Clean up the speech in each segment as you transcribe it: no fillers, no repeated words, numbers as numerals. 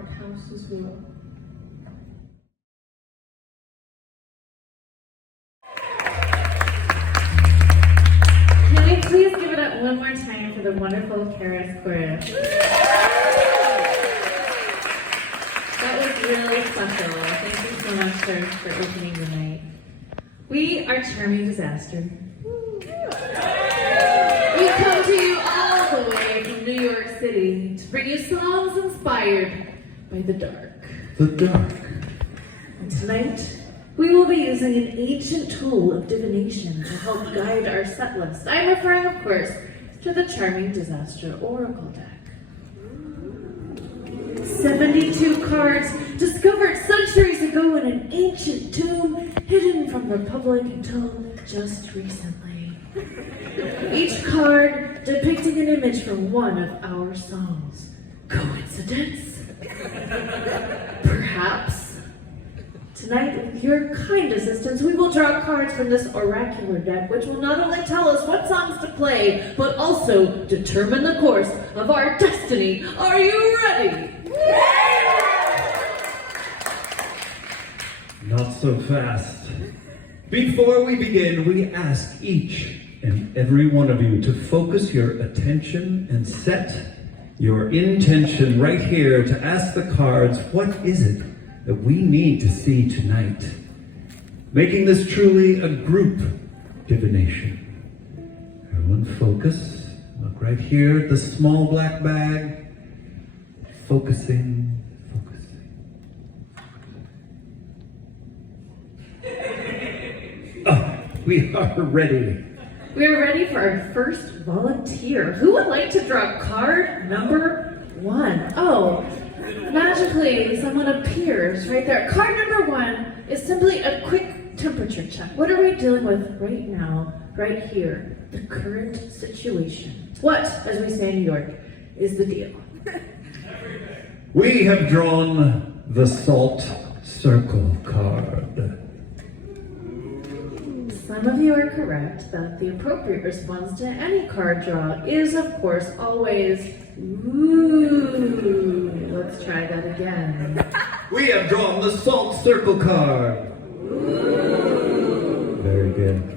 Arthouse as well. Can we please give it up one more time for the wonderful Karis Koris? That was really special. Thank you so much for opening the night. We are Charming Disaster. We come to you all the way from New York City to bring you songs inspired by the dark. The dark. And tonight, we will be using an ancient tool of divination to help guide our set list. I'm referring, of course, to the Charming Disaster Oracle deck. 72 cards discovered centuries ago in an ancient tomb hidden from the public until just recently. Each card depicting an image from one of our songs. Coincidence? Perhaps. Tonight, with your kind assistance, we will draw cards from this oracular deck, which will not only tell us what songs to play, but also determine the course of our destiny. Are you ready? Not so fast. Before we begin, we ask each and every one of you to focus your attention and set your intention right here to ask the cards, what is it that we need to see tonight? Making this truly a group divination. Everyone focus. Look right here at the small black bag. Focusing. We are ready. We are ready for our first volunteer. Who would like to draw card number 1? Oh, magically someone appears right there. Card number 1 is simply a quick temperature check. What are we dealing with right now, right here? The current situation. What, as we say in New York, is the deal? We have drawn the Salt Circle card. Some of you are correct that the appropriate response to any card draw is, of course, always, ooh. Let's try that again. We have drawn the Salt Circle card. Ooh. Very good.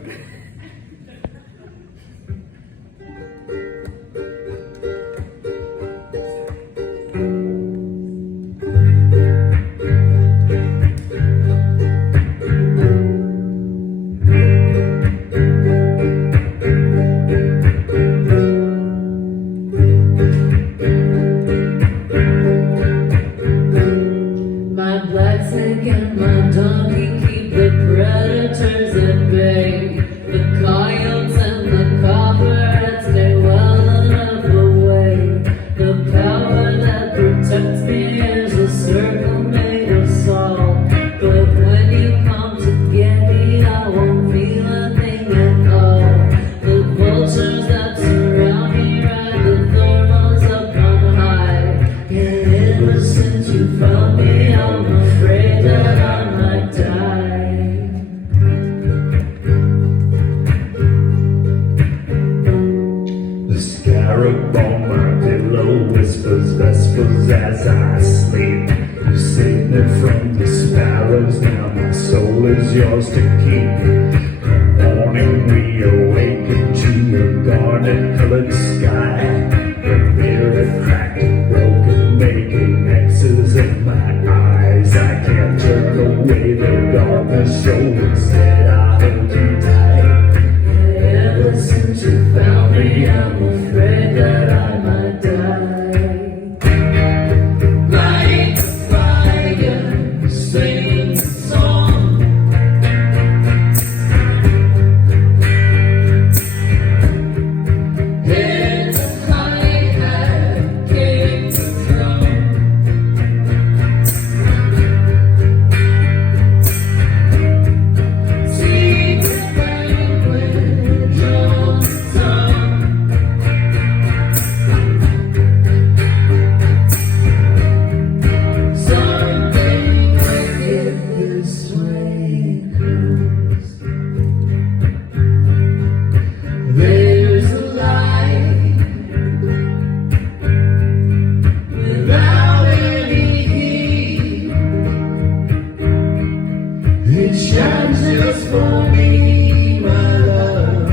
It shines just for me, my love.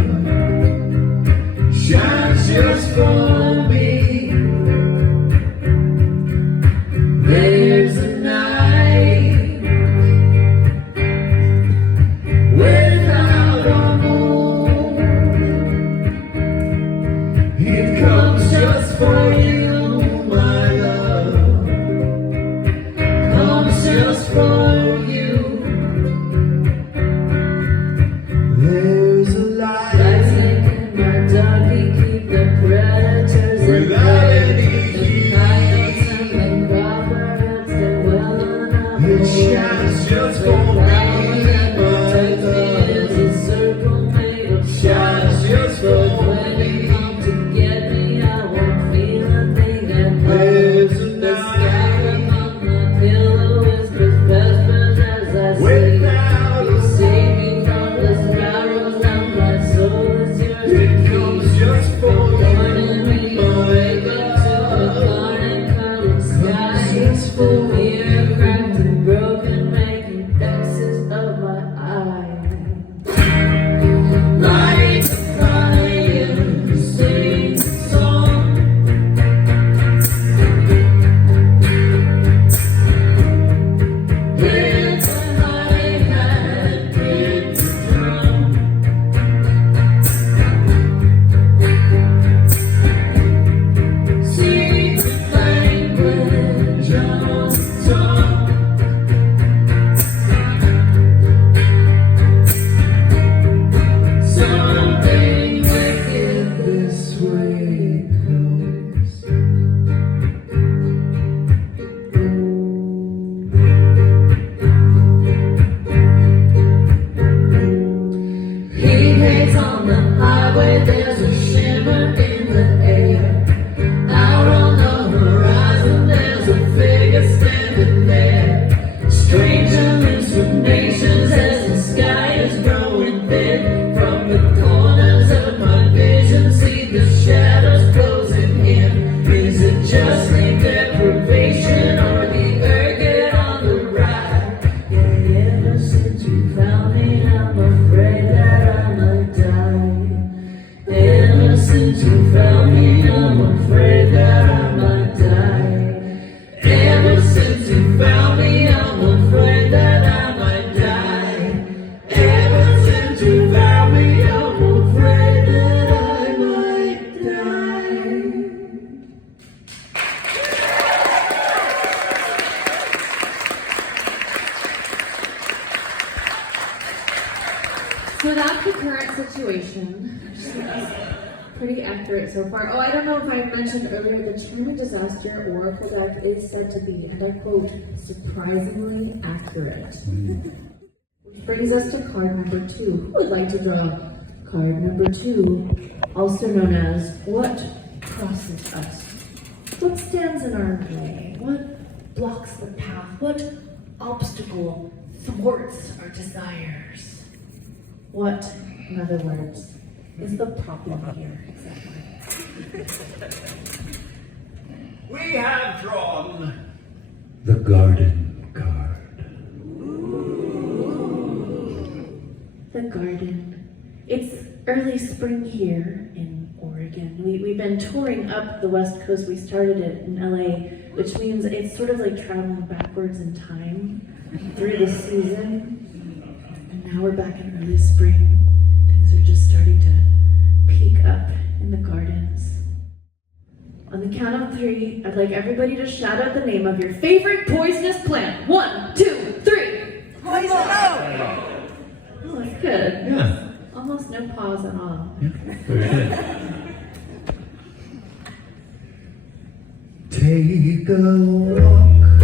Shines just for me. There's a night without a moon. It comes just for you, my love. Comes just for you. There's a light in my darky, keep the predators without any heat. It shines just for me, my love. Shines just for me. There's a night without a sea. It comes just for you, my love. Comes just for me. Light the fire, sing the song. Hit the hi-hat, hit the drum. Speak the language on the tongue. Something wicked this way comes. He hates on the highway, there's a shimmer in the air. Out on the horizon, there's a figure standing there. Strange hallucinations as the sky is growing thin. From the corners of my vision, see the shadows closing in. Is it just sleep deprivation or the ergot on the ride? Yeah, ever since you found me, I'm afraid that I might die. Ever since you found me, I'm afraid that I might die. Ever since you found me, I'm afraid that I might die. Ever since you found me, I'm afraid that I might die. So that's the current situation. Pretty accurate so far. Oh, I don't know if I mentioned earlier, the China disaster oracle deck is said to be, and I quote, surprisingly accurate. Which brings us to card number 2. Who would like to draw card number 2, also known as what crosses us? What stands in our way? What blocks the path? What obstacle thwarts our desires? What, in other words, is the problem here exactly? We have drawn the garden card. The garden. It's early spring here in Oregon. We've been touring up the West Coast. We started it in LA, which means it's sort of like traveling backwards in time through the season. And now we're back in early spring. Things are just starting to peak up in the gardens. On the count of 3, I'd like everybody to shout out the name of your favorite poisonous plant. 1, 2, 3. Poison oak! Oh, that's good. Yeah. Almost no pause at all. Yeah, very good. Take a walk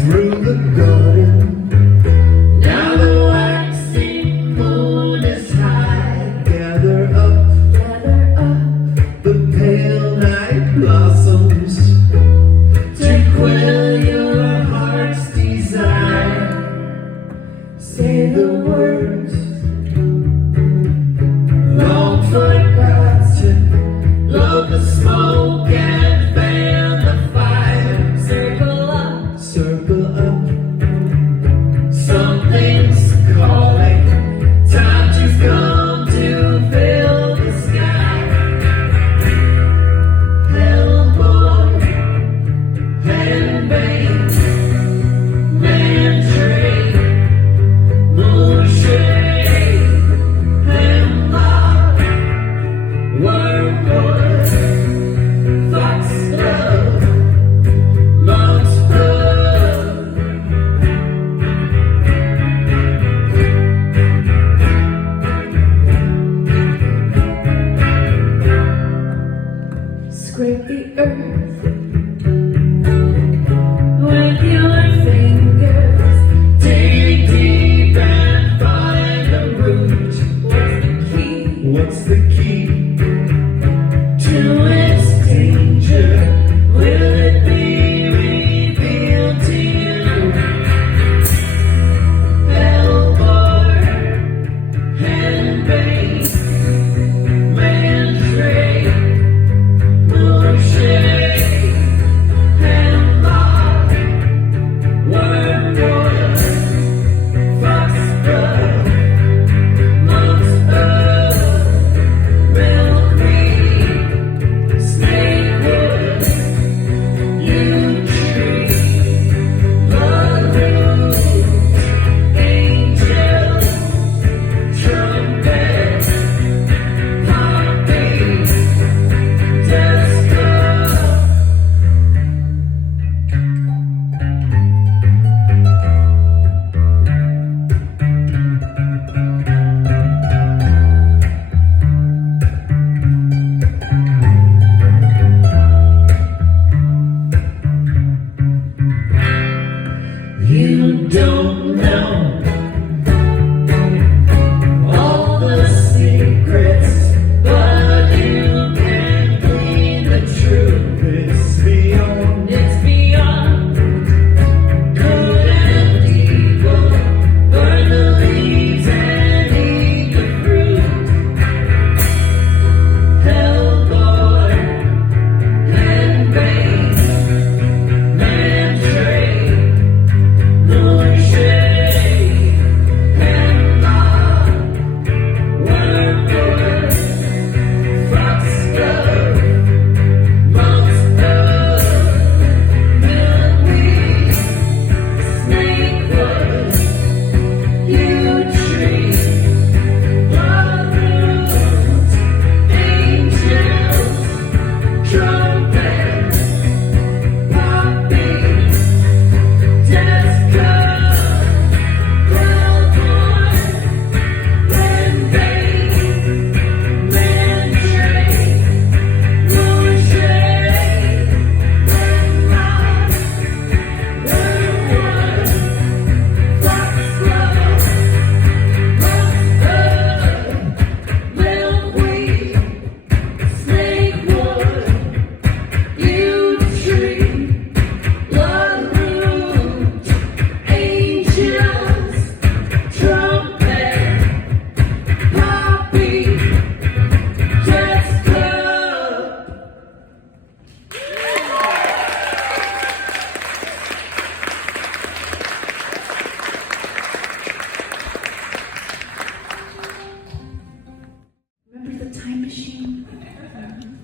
through the garden. Now the waxing moon is high. Gather up the pale night blossoms to quell your heart's desire. Say the words long forgotten. Love the smoke and fan the don't know all the secrets, but you can glean the truth. It's beyond good and evil. Burn the leaves and eat the fruit. Hellboy and Bane, Mandrake, Moonshade, Hemlock, Wormwood, Foxglove, Monster, Milkweed, Snakewood, Yew Tree, Bloodroot, Angels, Trumpet, Poppy, Deska, Bellboy, Renbane, Mandrake, Moonshade, Hemlock, Wormwood, Foxglove, Monster, Milkweed, Snakewood, Yew Tree, Bloodroot, Angels, Trumpet, Poppy, Deska. Remember the time machine?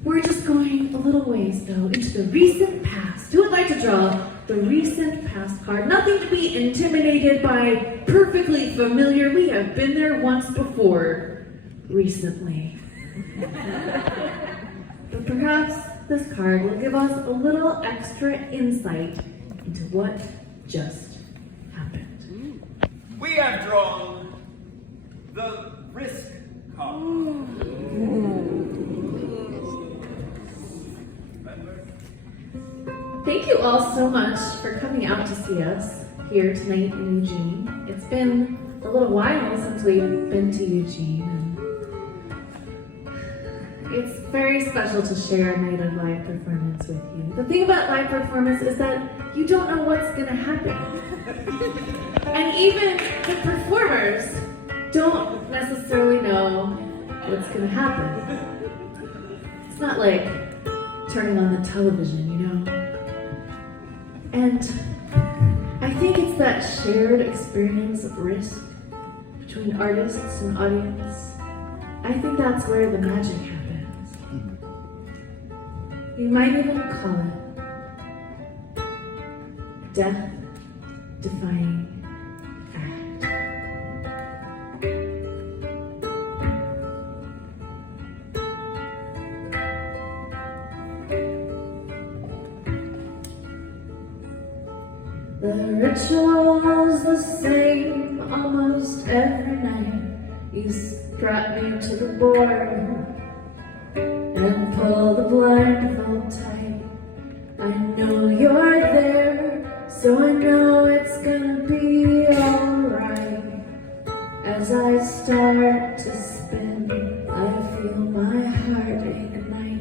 We're just going a little ways, though, into the recent past. Who would like to draw the recent past card? Nothing to be intimidated by, perfectly familiar. We have been there once before, recently. But perhaps this card will give us a little extra insight into what just happened. We have drawn the risk card. Thank you all so much for coming out to see us here tonight in Eugene. It's been a little while since we've been to Eugene, and it's very special to share a night of live performance with you. The thing about live performance is that you don't know what's going to happen. And even the performers don't necessarily know what's going to happen. It's not like turning on the television, you know? And I think it's that shared experience of risk between artists and audience. I think that's where the magic happens. You might even call it death-defying act. The ritual's the same almost every night. You strap me to the board and pull the blindfold tight. I know you're there, so I know it's gonna be alright. As I start to spin, I feel my heart ignite.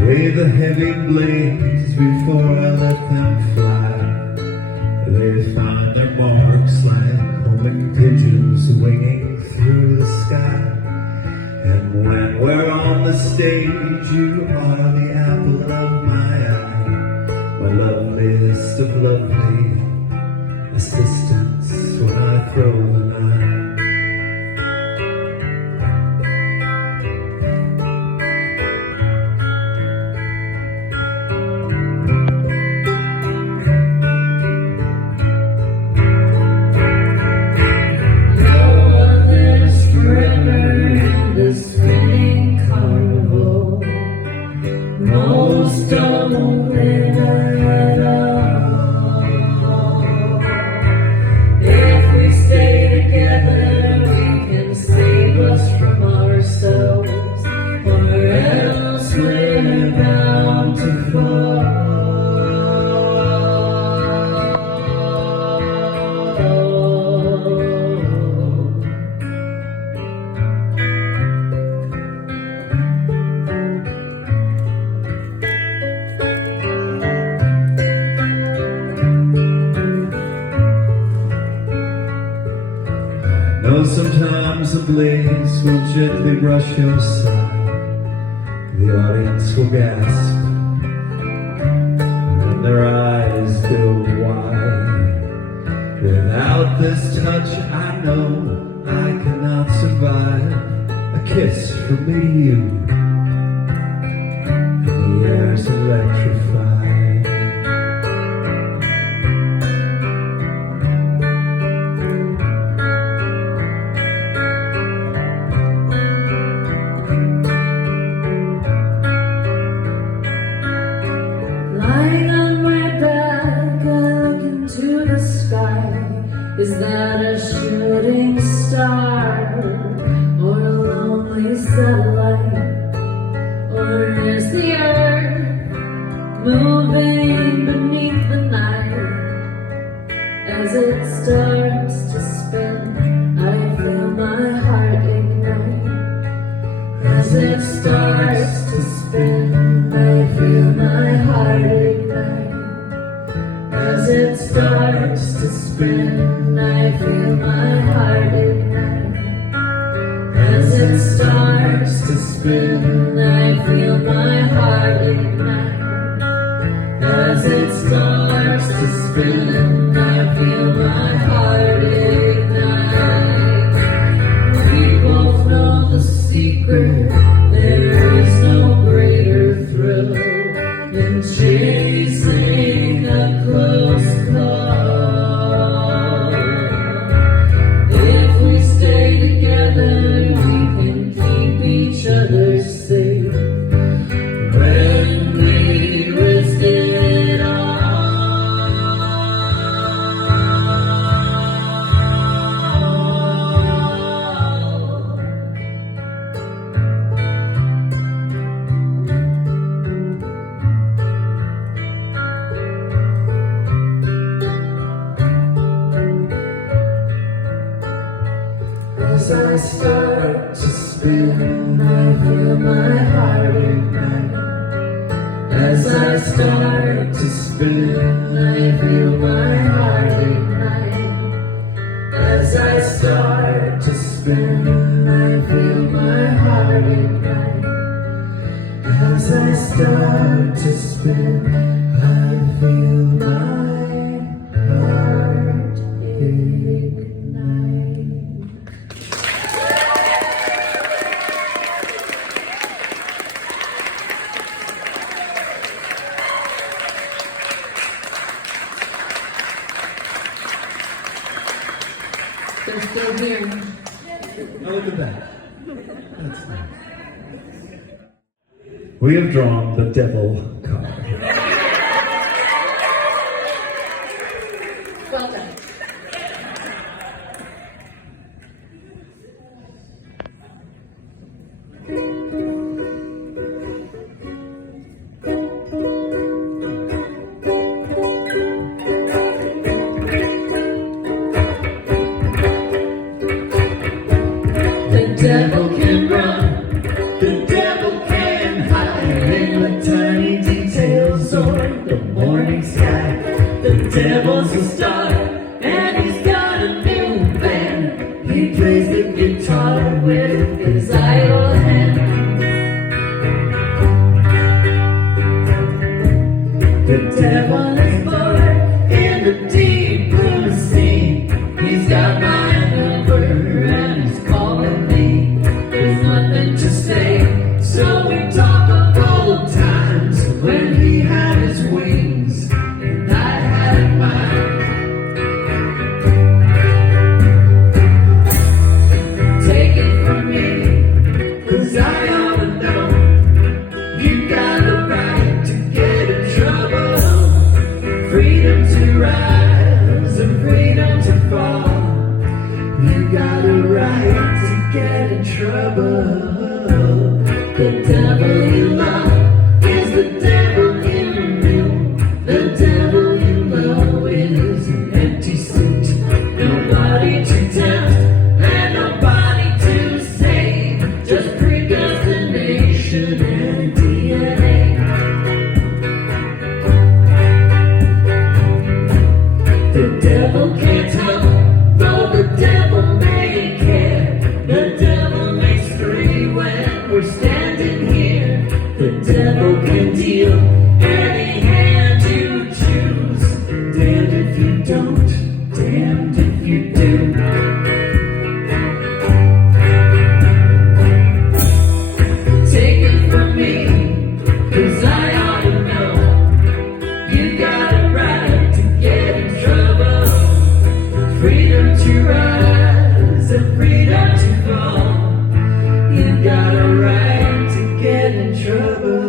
Lay the heavy blades before I let them fly. They find their marks like homing pigeons winging through the sky. And when we're on the stage, you are the apple of my eye, my loveliest of lovely assistants when I throw the knife. If we stay know sometimes the blaze will gently brush your side. The audience will gasp, and their eyes go wide. Without this touch, I know I cannot survive. A kiss from me to you, and the air's electrified. Lying on my back, I look into the sky. Is that a shooting star, or a lonely satellite? Or is the earth moving beneath the night? As it starts to spin, I feel my heart ignite. As it starts to spin, I feel my heart ignite. As it starts to spin, I feel my heart ignite. As it starts to spin, I feel my heart ignite. As it starts to spin, I feel my heart ignite. We both know the secret. There is no greater thrill than chasing a close call. If we stay together, we can keep each other safe. When we risk it all. As I start to spin, I feel my heart ignite. As I start to spin, I feel my heart ignite. As I start to spin, I feel my heart ignite. As I start to spin, I feel my heart ignite. They're still here. Oh, look at that. That's nice. We have drawn the devil card. Well done. The devil can run, the devil can hide in the tiny details or the morning sky. The devil's a star, and he's got a new band. He plays the guitar with his idle hand. The devil is born in the deep blue sea. He's got my number and he's calling me. There's nothing to say, so we talk of old times when he had his wings and I had mine. Take it from me, 'cause I ought to know you got a right to get in trouble. Freedom to rise and freedom to fall. You got a right to get in trouble. The devil you love is the devil you knew. The devil you know is an empty suit. Nobody to tempt and nobody to save. Just predestination and DNA. The devil can't help, though the devil may care. freedom to rise and freedom to fall. You got a right to get in trouble.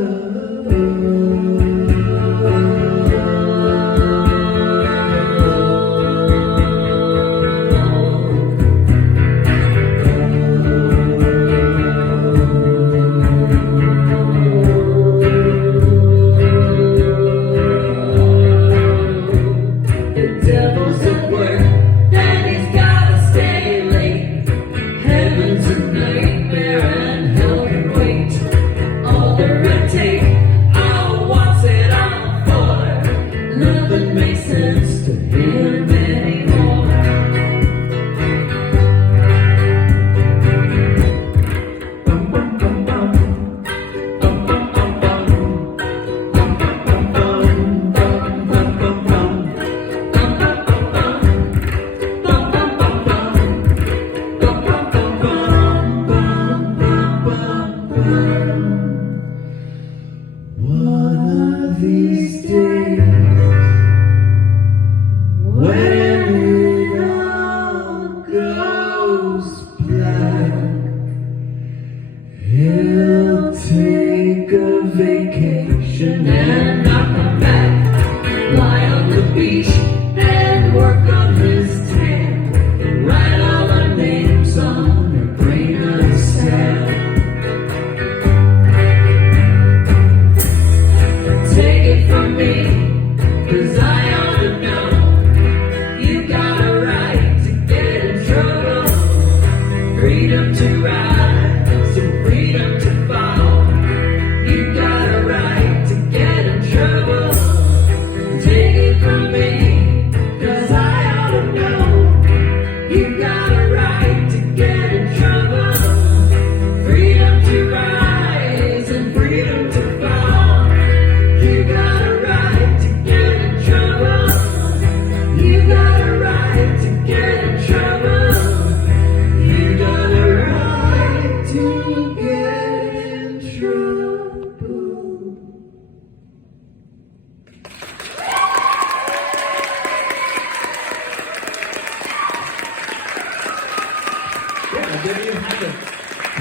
There you have it.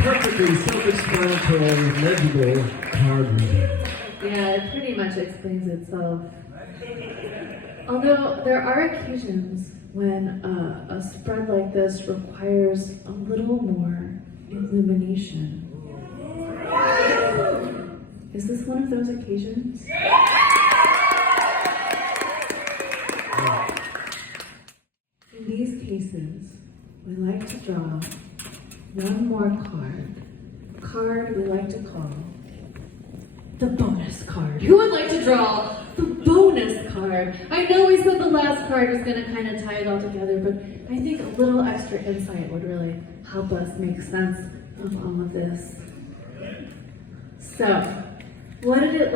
Perfectly self-explanatory, legible card reading. Yeah, it pretty much explains itself. Although there are occasions when a spread like this requires a little more illumination. Is this one of those occasions? In these cases, we like to draw one more card we like to call the bonus card. Who would like to draw the bonus card? I know we said the last card was going to kind of tie it all together, but I think a little extra insight would really help us make sense of all of this. So, what did it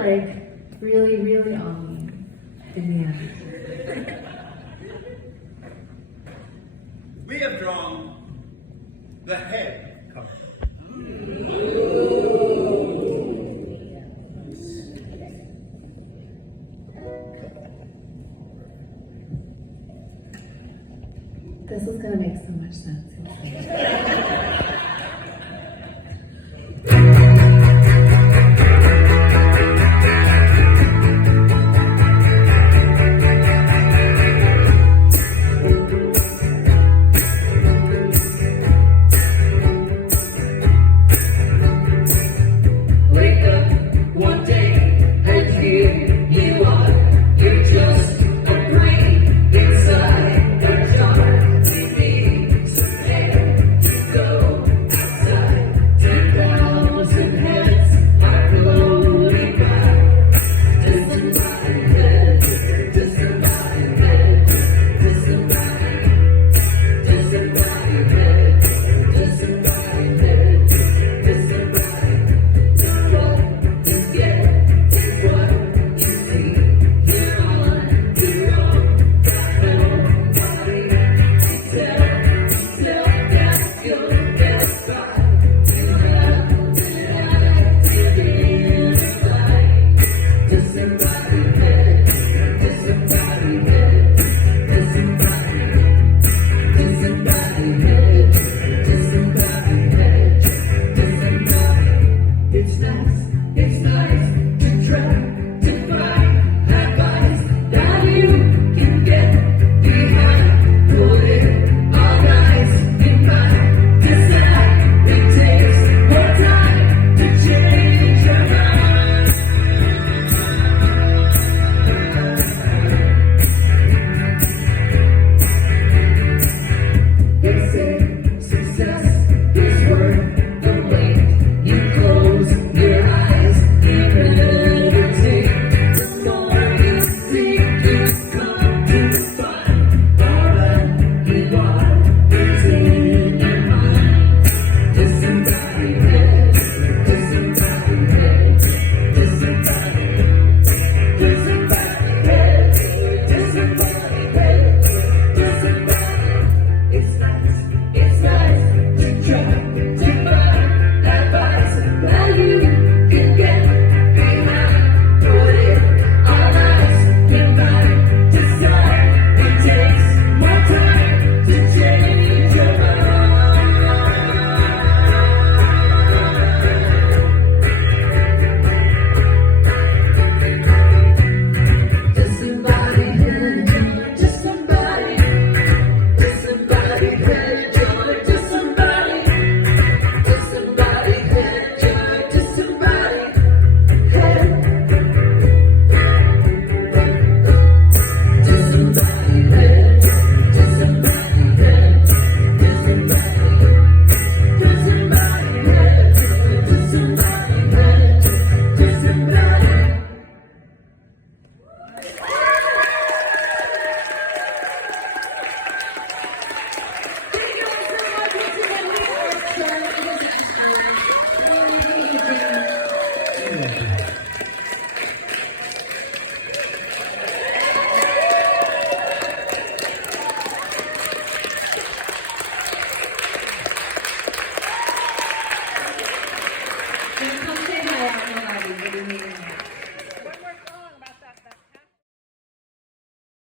really, really all mean in the end? We have drawn the head card. This is going to make so much sense.